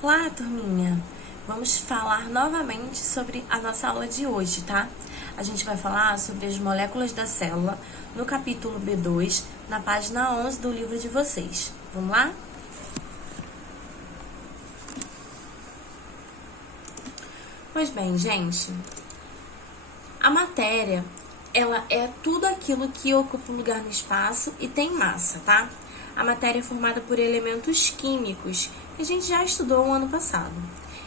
Olá, turminha! Vamos falar novamente sobre a nossa aula de hoje, tá? A gente vai falar sobre as moléculas da célula no capítulo B2, na página 11 do livro de vocês. Vamos lá? Pois bem, gente, a matéria, ela é tudo aquilo que ocupa um lugar no espaço e tem massa, tá? A matéria é formada por elementos químicos, que a gente já estudou o ano passado.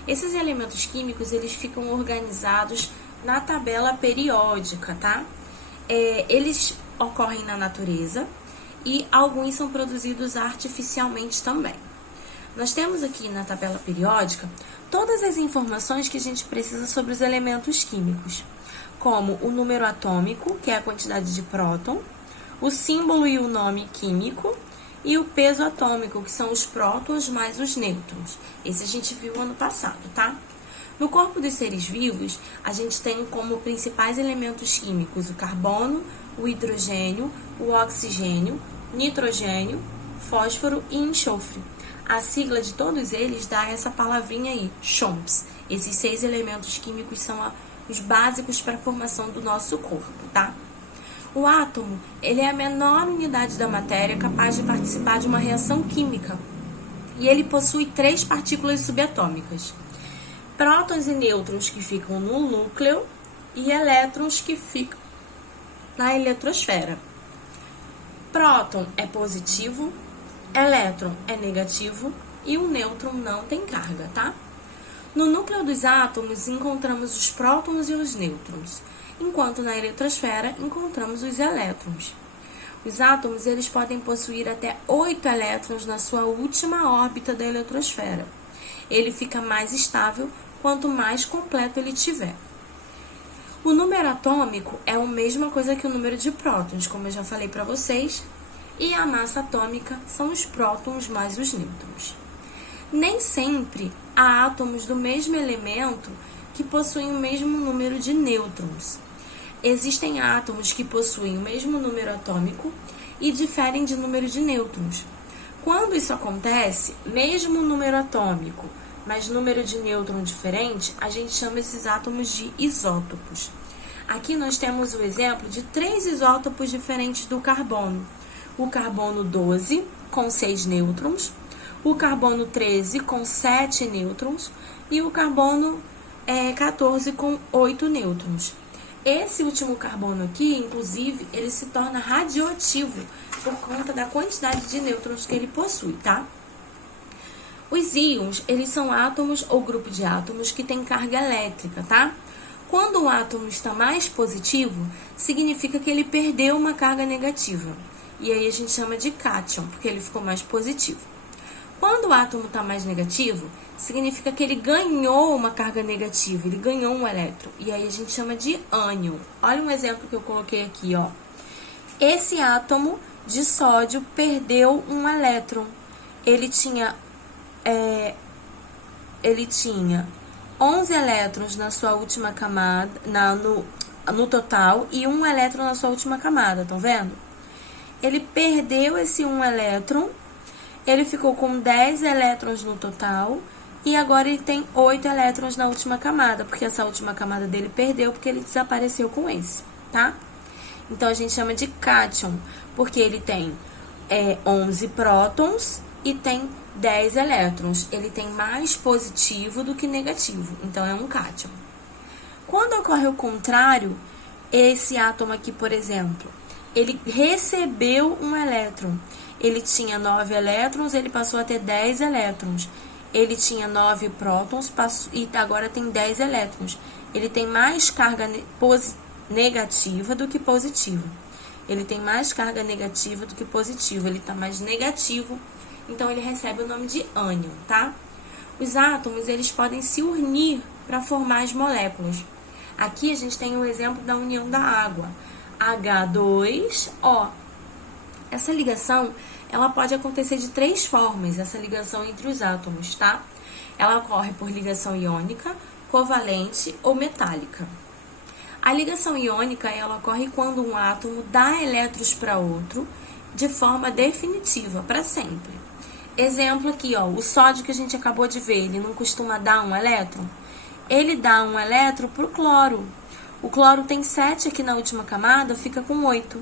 Esses elementos químicos, eles ficam organizados na tabela periódica, tá? Eles ocorrem na natureza e alguns são produzidos artificialmente também. Nós temos aqui na tabela periódica todas as informações que a gente precisa sobre os elementos químicos, como o número atômico, que é a quantidade de próton, o símbolo e o nome químico, e o peso atômico, que são os prótons mais os nêutrons. Esse a gente viu ano passado, tá? No corpo dos seres vivos, a gente tem como principais elementos químicos o carbono, o hidrogênio, o oxigênio, nitrogênio, fósforo e enxofre. A sigla de todos eles dá essa palavrinha aí, CHOMPS. Esses 6 elementos químicos são os básicos para a formação do nosso corpo, tá? O átomo, ele é a menor unidade da matéria capaz de participar de uma reação química. E ele possui 3 partículas subatômicas. Prótons e nêutrons que ficam no núcleo e elétrons que ficam na eletrosfera. Próton é positivo, elétron é negativo e o nêutron não tem carga, tá? No núcleo dos átomos encontramos os prótons e os nêutrons, enquanto na eletrosfera encontramos os elétrons. Os átomos, eles podem possuir até 8 elétrons na sua última órbita da eletrosfera. Ele fica mais estável quanto mais completo ele tiver. O número atômico é a mesma coisa que o número de prótons, como eu já falei para vocês, e a massa atômica são os prótons mais os nêutrons. Nem sempre há átomos do mesmo elemento que possuem o mesmo número de nêutrons. Existem átomos que possuem o mesmo número atômico e diferem de número de nêutrons. Quando isso acontece, mesmo número atômico, mas número de nêutron diferente, a gente chama esses átomos de isótopos. Aqui nós temos o exemplo de 3 isótopos diferentes do carbono. O carbono 12, com 6 nêutrons, o carbono 13, com 7 nêutrons, e o carbono 14, com 8 nêutrons. Esse último carbono aqui, inclusive, ele se torna radioativo por conta da quantidade de nêutrons que ele possui, tá? Os íons, eles são átomos ou grupo de átomos que têm carga elétrica, tá? Quando um átomo está mais positivo, significa que ele perdeu uma carga negativa. E aí a gente chama de cátion, porque ele ficou mais positivo. Quando o átomo está mais negativo, significa que ele ganhou uma carga negativa, ele ganhou um elétron. E aí a gente chama de ânion. Olha um exemplo que eu coloquei aqui, ó. Esse átomo de sódio perdeu um elétron. Ele tinha 11 elétrons na sua última camada, no total, e 1 elétron na sua última camada, estão vendo? Ele perdeu esse 1 elétron, ele ficou com 10 elétrons no total, e agora ele tem 8 elétrons na última camada, porque essa última camada dele perdeu, porque ele desapareceu com esse, tá? Então, a gente chama de cátion, porque ele tem 11 prótons e tem 10 elétrons. Ele tem mais positivo do que negativo, então é um cátion. Quando ocorre o contrário, esse átomo aqui, por exemplo, ele recebeu um elétron. Ele tinha 9 elétrons, ele passou a ter 10 elétrons. Ele tinha 9 prótons e agora tem 10 elétrons. Ele tem mais carga negativa do que positiva. Ele tem mais carga negativa do que positiva. Ele está mais negativo, então ele recebe o nome de ânion, tá? Os átomos, eles podem se unir para formar as moléculas. Aqui a gente tem o exemplo da união da água. H2O. Essa ligação, ela pode acontecer de 3 formas, essa ligação entre os átomos, tá? Ela ocorre por ligação iônica, covalente ou metálica. A ligação iônica, ela ocorre quando um átomo dá elétrons para outro de forma definitiva, para sempre. Exemplo aqui, ó, o sódio que a gente acabou de ver, ele não costuma dar um elétron? Ele dá um elétron pro cloro. O cloro tem 7 aqui na última camada, fica com 8.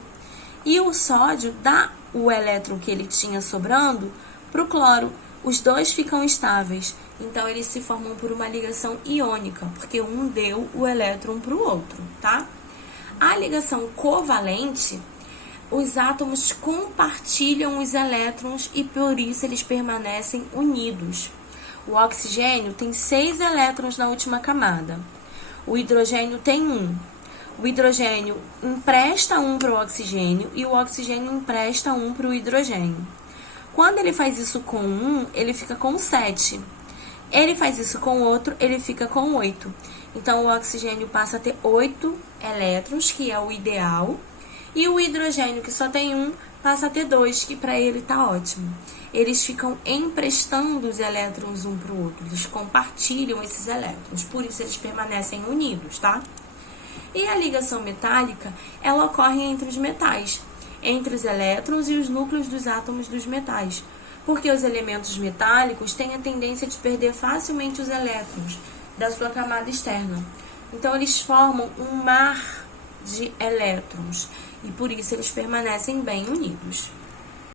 E o sódio dá o elétron que ele tinha sobrando pro cloro. Os dois ficam estáveis. Então, eles se formam por uma ligação iônica, porque um deu o elétron pro outro, tá? A ligação covalente, os átomos compartilham os elétrons e por isso eles permanecem unidos. O oxigênio tem 6 elétrons na última camada. O hidrogênio tem 1. O hidrogênio empresta 1 para o oxigênio e o oxigênio empresta 1 para o hidrogênio. Quando ele faz isso com um, ele fica com 7. Ele faz isso com outro, ele fica com 8. Então, o oxigênio passa a ter 8 elétrons, que é o ideal. E o hidrogênio, que só tem 1, passa a ter 2, que para ele tá ótimo. Eles ficam emprestando os elétrons um para o outro. Eles compartilham esses elétrons. Por isso, eles permanecem unidos, tá? E a ligação metálica, ela ocorre entre os metais, entre os elétrons e os núcleos dos átomos dos metais, porque os elementos metálicos têm a tendência de perder facilmente os elétrons da sua camada externa. Então, eles formam um mar de elétrons e por isso eles permanecem bem unidos.